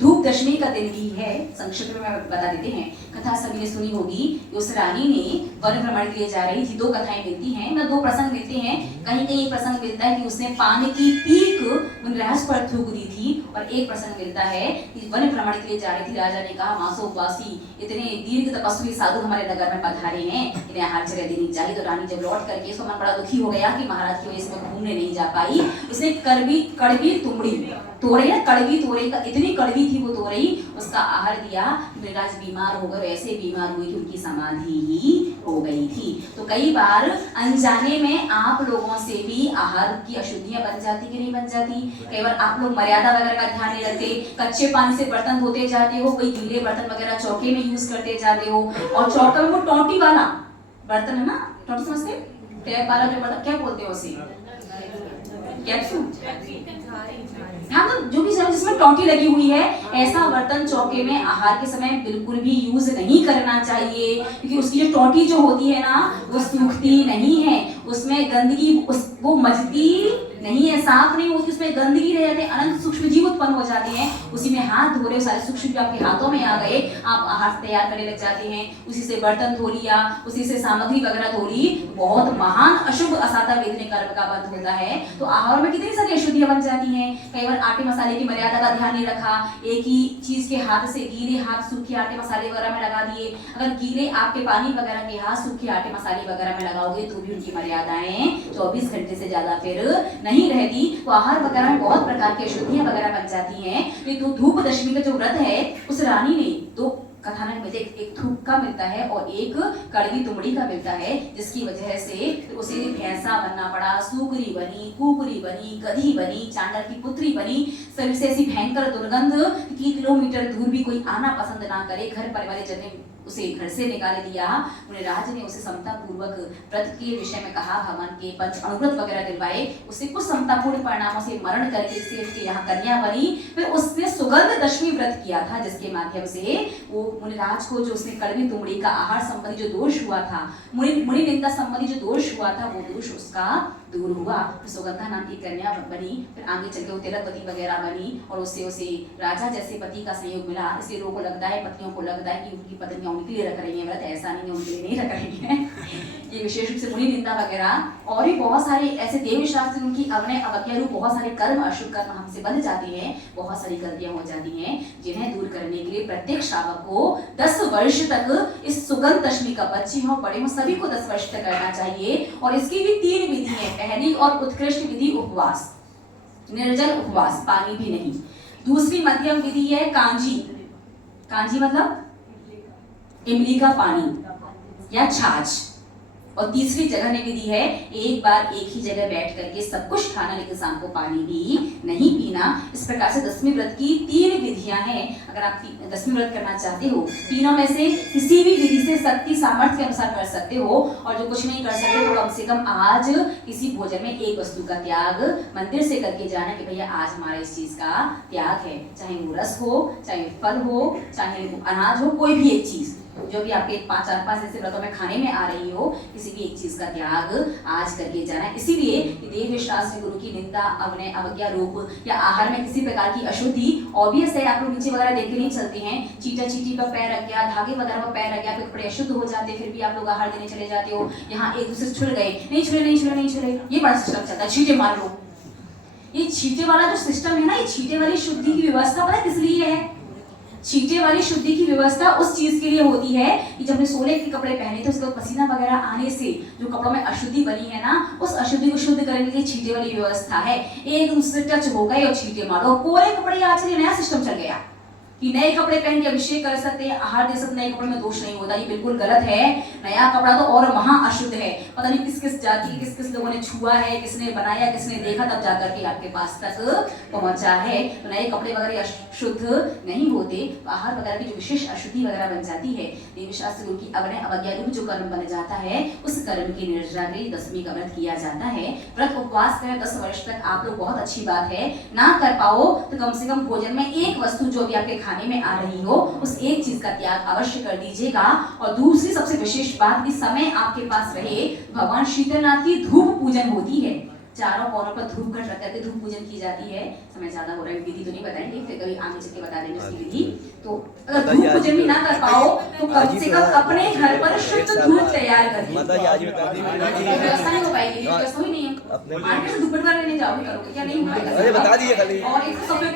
धूप दशमी का दिन भी है, संक्षिप्त में बता देते हैं। कथा सभी ने सुनी होगी। उस रानी ने वन भ्रमण के लिए जा रही थी। 2 कथाएं मिलती हैं, मतलब 2 प्रसंग मिलते हैं। कहीं कहीं प्रसंग मिलता है कि उसने पान की पीक मुनिराज पर थूक दी थी, और एक प्रसंग मिलता है कि वन भ्रमण के लिए जा रही थी। राजा ने कहा, मासोपवासी इतने दीर्घ तपस्वी साधु हमारे नगर में पधारे हैं, इन्हें आहार चर्या देनी चाहिए। तो रानी जब लौट करके इसका मन बड़ा दुखी हो गया कि महाराज की वजह से मैं घूमने नहीं जा पाई। उसने कड़वी तुमड़ी तोड़े, कड़वी तोड़े, इतनी कड़वी थी वो तोड़ई, उसका आहार दिया। मुनिराज बीमार हो गए, ऐसे बीमार हुए कि उनकी समाधि ही हो गई थी। तो कई बार अनजाने में आप लोगों से भी आहार की अशुद्धियां बन जाती कि नहीं बन जाती। कई बार आप लोग मर्यादा वगैरह का ध्यान नहीं रखते, कच्चे पानी से बर्तन धोते जाते हो, कोई गीले बर्तन वगैरह चौके में यूज करते जाते हो, और चौके में वो टोंटी वाला बर्तन है ना, टोंटी समझते, टैप वाला जो बर्तन, क्या बोलते हो उसे, कैप्सूल, हाँ, तो जो भी जिसमें टोंटी लगी हुई है, ऐसा बर्तन चौके में आहार के समय बिल्कुल भी यूज नहीं करना चाहिए, क्योंकि उसकी जो टोंटी जो होती है ना, वो सूखती नहीं है, उसमें गंदगी वो मजती नहीं है, साफ नहीं होती, उसमें गंदगी रह जाती है, अनंत सूक्ष्म जीव उत्पन्न हो जाते हैं। उसी में हाथ धो रहे, सारे सूक्ष्म जीव आपके हाथों में आ गए, आप आहार तैयार करने लग जाते हैं, उसी से बर्तन धो लिया, उसी से सामग्री वगैरह धो ली, बहुत महान अशुभ असाता वेदने कर्म का बंध होता है। तो आहार में कितनी सारी अशुद्धियां बन जाती हैं। कई बार आटे मसाले की मर्यादा का ध्यान नहीं रखा, एक ही चीज के हाथ से गीले हाथ सूखे आटे मसाले वगैरह में लगा दिए। अगर गीले आपके पानी वगैरह के हाथ सूखे आटे मसाले वगैरह में लगाओगे तो भी उनकी मर्यादाएं 24 घंटे से ज्यादा फिर नहीं रहती। तो आहार वगैरह में बहुत प्रकार की अशुद्धियां वगैरह बन जाती हैं। तो धूप दशमी का जो व्रत है, उस रानी ने 2 कथानक में एक थूक का मिलता है और एक कड़वी तुमड़ी का मिलता है, जिसकी वजह से उसे भैंसा बनना पड़ा, सूकरी बनी, कुकरी बनी, गधी बनी, चांडर की पुत्री बनी। शरीर से ऐसी भयंकर दुर्गंध कि किलोमीटर दूर भी कोई आना पसंद ना करे। घर परिवार जन ने उसे घर से निकाल दिया। मुनिराज ने उसे समता पूर्वक व्रत के विषय में कहा, भगवान के पंच अनुव्रत वगैरह दिलवाए, उसे कुछ समतापूर्ण परिणामों से मरण करके से उसके यहाँ कन्या बनी। फिर उसने सुगंध दशमी व्रत किया था, जिसके माध्यम से वो मुनिराज को जो उसने कड़वी तुमड़ी का आहार संबंधी जो दोष हुआ था, मुनि निंदा संबंधी जो दोष हुआ था, वो दोष उसका दूर हुआ। फिर सुगंधा नाम की कन्या बनी, फिर आगे चल के वो तिलकवती वगैरह बनी, और उससे उसे राजा जैसे पति का सहयोग मिला। इसलिए लोगों को लगता है, पत्नियों को लगता है कि उनकी पत्नियां उनके लिए रख रही हैं व्रत, ऐसा नहीं है, उनके लिए नहीं रख रही हैं। ये विशेष रूप से मुनि निंदा वगैरह और भी बहुत सारे ऐसे देव शास्त्र, उनकी अवनय अवज्ञा रूप बहुत सारे कर्म, अशुभ कर्म हमसे बन जाते हैं, बहुत सारी गलतियां हो जाती हैं, जिन्हें दूर करने के लिए प्रत्येक श्रावक को 10 वर्ष तक इस सुगंध दशमी का, बच्चे हो बड़े हो सभी को 10 वर्ष तक करना चाहिए। और इसकी भी 3 विधि है। पहली और उत्कृष्ट विधि उपवास, निर्जल उपवास, पानी भी नहीं। दूसरी मध्यम विधि है कांजी, कांजी मतलब इमली का पानी या छाछ। और तीसरी जगह ने विधि है, एक बार एक ही जगह बैठ करके सब कुछ खाना, लेकिन शाम को पानी भी नहीं पीना। इस प्रकार से दसवीं व्रत की 3 विधियां हैं। अगर आप दसवीं व्रत करना चाहते हो, तीनों में से किसी भी विधि से शक्ति सामर्थ्य के अनुसार कर सकते हो। और जो कुछ नहीं कर सकते तो कम से कम आज किसी भोजन में एक वस्तु का त्याग मंदिर से करके जाना कि भैया आज हमारा इस चीज का त्याग है, चाहे वो रस हो, चाहे फल हो, चाहे अनाज हो, कोई भी एक चीज जो भी आपके 4-5 जैसे व्रतों में खाने में आ रही हो, किसी भी एक चीज का त्याग आज करके जाना है। इसीलिए देव शास्त्र गुरु की निंदा, अवनय अवज्ञा रूप या आहार में किसी प्रकार की अशुद्धि, ऑब्वियस है, आप लोग नीचे वगैरह देख के नहीं चलते हैं, चीटा चीटी पर पैर रख गया, धागे वगैरह पर पैर रख गया, फिर कपड़े अशुद्ध हो जाते, फिर भी आप लोग आहार देने चले जाते हो। यहाँ एक दूसरे से छुड़ गए, नहीं छुड़े, ये बड़ा सिस्टम चलता है, छींटे मार लो। ये छींटे वाला जो सिस्टम है ना, ये छींटे वाली शुद्धि की व्यवस्था पता किस लिए है? छींटे वाली शुद्धि की व्यवस्था उस चीज के लिए होती है कि जब हमने सोने के कपड़े पहने थे, उसके बाद पसीना वगैरह आने से जो कपड़ों में अशुद्धि बनी है ना, उस अशुद्धि को शुद्ध करने के लिए छींटे वाली व्यवस्था है। एक दूसरे टच हो गए और छींटे मारो, कोरे कपड़े आज के नया सिस्टम चल गया। कि नए कपड़े पहन के अभिषेक कर सकते हैं, आहार दे सकते, नए कपड़े में दोष नहीं होता, ये बिल्कुल गलत है। नया कपड़ा तो और महा अशुद्ध है, पता नहीं किस किस जाति, किस किस लोगों ने छुआ है, किसने बनाया, किसने देखा, तब जाकर के आपके पास तक पहुंचा है। तो नए कपड़े वगैरह अशुद्ध नहीं होते, तो आहार वगैरह की जो विशेष अशुद्धि वगैरह बन जाती है, देवी शास्त्र गुरु की अग्नि अवज्ञा रूप जो कर्म बन जाता है, उस कर्म की निर्जरा के 10वीं का व्रत किया जाता है। व्रत उपवास करें 10 वर्ष तक आप लोग, बहुत अच्छी बात है। ना कर पाओ तो कम से कम भोजन में एक वस्तु जो भी आपके खाने में आ रही हो, उस एक चीज का त्याग अवश्य कर दीजिएगा। और दूसरी सबसे विशेष बात कि समय आपके पास रहे, भगवान शीतलनाथ की धूप पूजन होती है, चारों कोनों पर धूप घट रख करके धूप पूजन की जाती है। समय ज्यादा हो रहा है, विधि तो नहीं बताएंगे, फिर कभी आगे चल के बता देंगे उसकी विधि। तो अगर धूप पूजन भी ना कर पाओ तो कम से कम अपने घर पर शुद्ध धूप तैयार करिए। व्यवस्था नहीं हो पाएगी, व्यवस्था ही नहीं है, मार्केट से धूप बनवा लेने जाओगे, करोगे क्या? नहीं होगा। अरे बता दिए खाली। और एक सफेद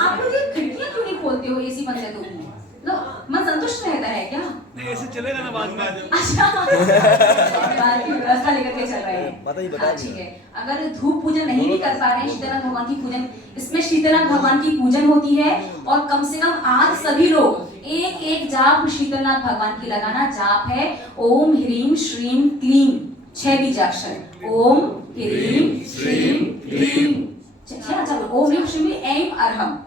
आप लोग ये खिड़कियां क्यों नहीं खोलते हो? एसी बंद है तो मन संतुष्ट रहता है क्या? नहीं ऐसे चलेगा ना बाद में। अच्छा बाद की व्यवस्था लेकर के चल रहे हैं। ठीक है, अगर धूप पूजन नहीं भी कर पा रहे हैं, शीतलनाथ भगवान की पूजन, इसमें शीतलनाथ भगवान की पूजन होती है। और कम से कम आज सभी लोग एक एक जाप शीतलनाथ भगवान की लगाना। जाप है ओम ह्रीम श्रीम क्लीम, 6 बीजाक्षर, ओम ह्रीम श्रीम क्लीम। चलो ओम ह्रीम श्रीम ऐं अरहम,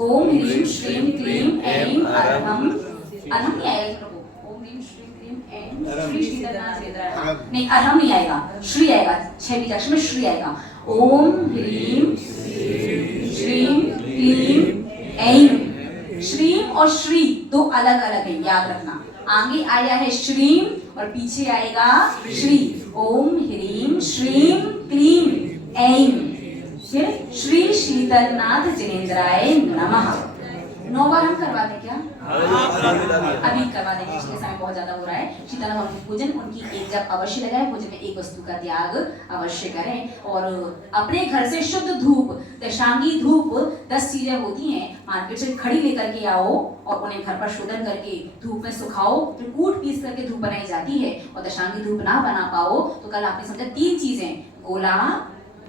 ओम ह्रीम श्रीम क्लीम ऐं अरहम। अरहम नहीं आएगा, ओम ह्रीम श्रीम क्लीम ऐं श्री शीतलनाथ चरित्र, नहीं अरहम नहीं आएगा, श्री आएगा, 6 बीजाक्षर में श्री आएगा। ओम ह्रीम श्रीम क्लीम ऐं। श्रीम और श्री दो अलग अलग है, याद रखना। आगे आया है श्रीम और पीछे आएगा श्री। ओम ह्रीम श्रीम क्लीम ऐं, फिर श्री शीतलनाथ जिनेन्द्राय नमः। 9 बार हम करवा दें क्या? अभी करवा देंगे, इसलिए समय बहुत ज्यादा हो रहा है। शीतलनाथ भगवान की पूजन, उनकी एक जप अवश्य लगाए, भोजन में एक वस्तु का त्याग अवश्य करें। और अपने घर से शुद्ध धूप, दशांगी धूप 10 चीजें होती हैं, मार्केट से खड़ी लेकर के आओ और उन्हें घर पर शोधन करके धूप में सुखाओ, फिर कूट पीस करके धूप बनाई जाती है। और दशांगी धूप ना बना पाओ तो कल आपने समझा 3 चीजें, गोला,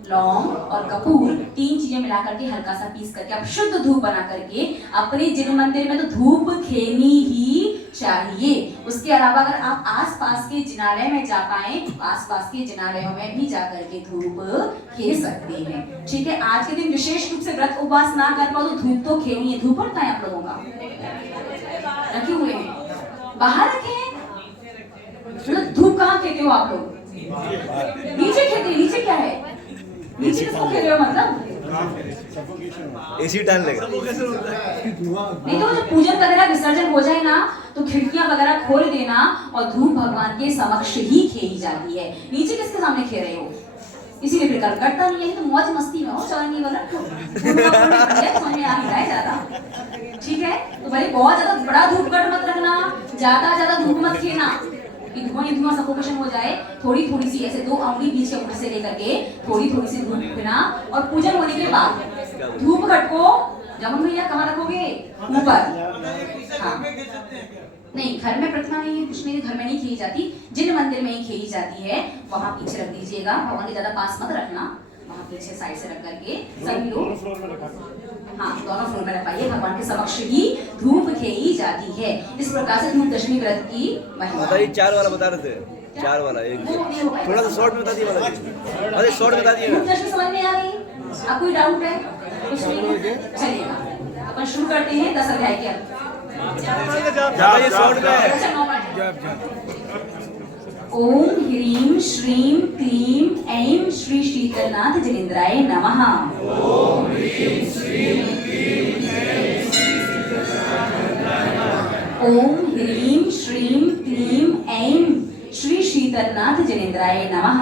लौंग और कपूर, 3 चीजें मिला करके हल्का सा पीस करके आप शुद्ध धूप बना करके अपने जिन मंदिर में तो धूप खेनी ही चाहिए। उसके अलावा अगर आप आसपास के जिनालय में जा पाए, आसपास के जिनालयों में भी जाकर के धूप खे सकते हैं। ठीक है, आज के दिन विशेष रूप से व्रत उपवास ना कर पाओ तो धूप तो खेनी है। धूप पड़ता है आप लोगों का? रखे हुए हैं, बाहर रखे हैं। मतलब धूप कहाँ खेते हो आप लोग? नीचे खेते हैं। नीचे क्या है? नीचे किसको खेल रहे हो? मतलब एसी डाल लेगा। नहीं तो जब पूजन वगैरह विसर्जन हो जाए ना तो खिड़कियां वगैरह खोल देना और धूप भगवान के समक्ष ही खेली जाती है। नीचे किसके सामने खेल रहे हो? इसीलिए फिर कल कटता नहीं है, तो मौज मस्ती में हो, चौरंगी वाला समझ में आ रहा है ज्यादा। ठीक है, तो भाई बहुत ज्यादा बड़ा धूप कट मत रखना, ज्यादा धूप मत खेलना कि धुआं सफोकेशन हो जाए। थोड़ी थोड़ी सी ऐसे 2 अंगुली बीच के ऊपर से लेकर के थोड़ी थोड़ी सी धूप पीना। और पूजन होने के बाद धूप घट को जमुन भैया कहाँ रखोगे? ऊपर। हाँ, नहीं घर में प्रतिमा नहीं है, कुछ नहीं, घर में नहीं खेली जाती, जिन मंदिर में ही खेली जाती है वहां पीछे रख दीजिएगा। भगवान के ज्यादा पास मत रखना, वहां पीछे साइड से रख करके सभी लोग, हाँ दोनों फ्लोर में रखाइए। भगवान के समक्ष ही धूप खेली जाती है। इस प्रकार से धूप दशमी व्रत की महिमा। बताइए 4 वाला बता रहे थे, 4 वाला एक थोड़ा सा शॉर्ट में बता दिए वाला। अरे शॉर्ट में बता दिए। धूप दशमी समझ में आ गई? आप कोई डाउट है? कुछ नहीं? चलिएगा अपन शुरू करते हैं 10 अध्याय के अंदर। ये शॉर्ट में। ओम ह्रीम श्रीम क्लीम ऐं श्री शीतलनाथ जिनेन्द्राय नमः। ओम ह्रीम श्रीम क्लीम ऐं श्री शीतलनाथ नमः। ओम ह्रीम श्रीम क्लीम ऐं श्री शीतलनाथ जिनेन्द्राय नमः।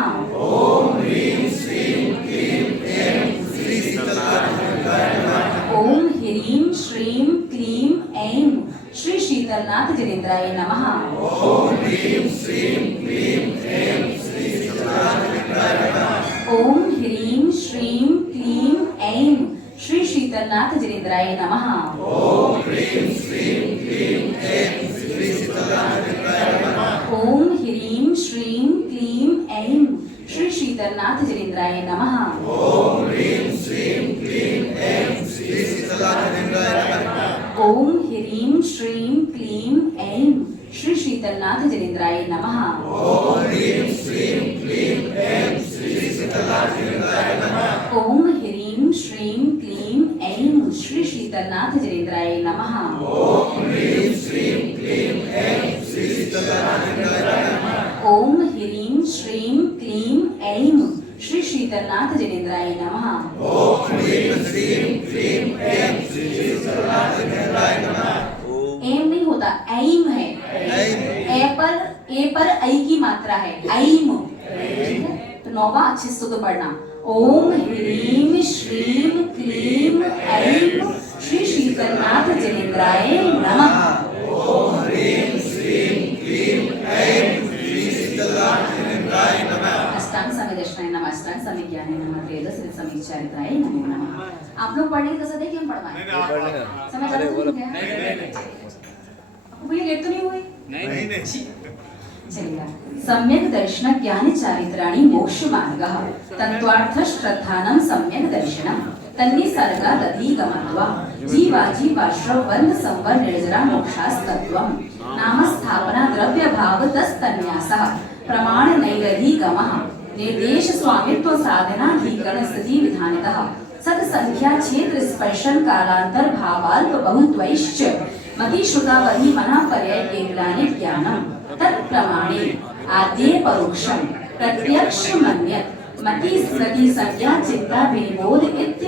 ओम ह्रीम श्रीम क्लीम ऐं श्री शीतलनाथ नमः। ओम ह्रीम श्रीम क्लीम ऐं श्री शीतलनाथ जिनेन्द्राय नमः। ओम ह्रीम श्रीम क्लीम ऐं श्री शीतलनाथ नमः। ओम ह्रीम श्रीम क्लीम ऐं श्री शीतलनाथ जिनेन्द्राय नमः। ओम ह्रीम श्रीम क्लीम ऐं श्री शीतलनाथ नमः। ओम ह्रीम श्रीम क्लीम ऐं श्री शीतलनाथ जिनेन्द्राय नमः। ओम ह्रीम श्रीम क्लीम ऐं श्री शीतलनाथ नमः। क्लीं ऐं श्री शीतलनाथ जनेन्द्राय नमः। ओम ह्रीं श्रीं क्लीं ऐं श्री शीतलनाथ जनेन्द्राय नमः। ओम ह्रीं श्रीं क्लीं ऐं श्री शीतलनाथ जनेन्द्राय नमः। ओम ह्रीं श्रीं क्लीं ऐं श्री शीतलनाथ जनेन्द्राय नमः। ओम ह्रीं श्रीं क्लीं ऐं श्री शीतलनाथ जनेन्द्राय नमः। ओम ह्रीं श्रीं क्लीं ऐं श्री शीतलनाथ जनेन्द्राय नमः। एम नहीं होता, ऐम है। ए पर ऐ की मात्रा है, ऐम। ठीक है, तो नौवा अच्छे से तो पढ़ना। ओम ह्रीं श्रीं क्लीं ऐं श्री शीतलनाथ जनेन्द्राय नमः। ओम ह्रीं श्रीं क्लीं ऐं श्री शीतलनाथ जनेन्द्राय नमः। अष्टांग समिदर्शनाय नमः, अष्टांग समिज्ञानाय नमः, त्रयोदश समिचारित्राय नमो नमः। आप लोग पढ़ेंगे तो सदा कि हम पढ़वाएं? समझ आ रहा है क्या? भैया लेट तो नहीं हुए? नहीं। चलिए, सम्यक दर्शन ज्ञान चारित्राणि मोक्ष मार्गः तत्वार्थ श्रद्धानं सम्यक दर्शनम् तन्निसर्गा दधिगमत्वा जीवाजीवाश्रव बंध संवर निर्जरा मोक्षास्तत्वम् नाम स्थापना द्रव्य भाव तस्तन्यासः प्रमाण नैरधिगमः निर्देश स्वामित्व साधनाधिकरण स्थिति विधानतः सत संख्या क्षेत्र स्पर्शन कालांतर भावाल्प बहुत्वैश्च मति श्रुतावधि मना पर्याय केवलानि ज्ञानम् तत्प्रमाणे आद्ये परोक्षं प्रत्यक्ष मन्यत् मति स्मृति संज्ञा चिंता विनिबोध इत्य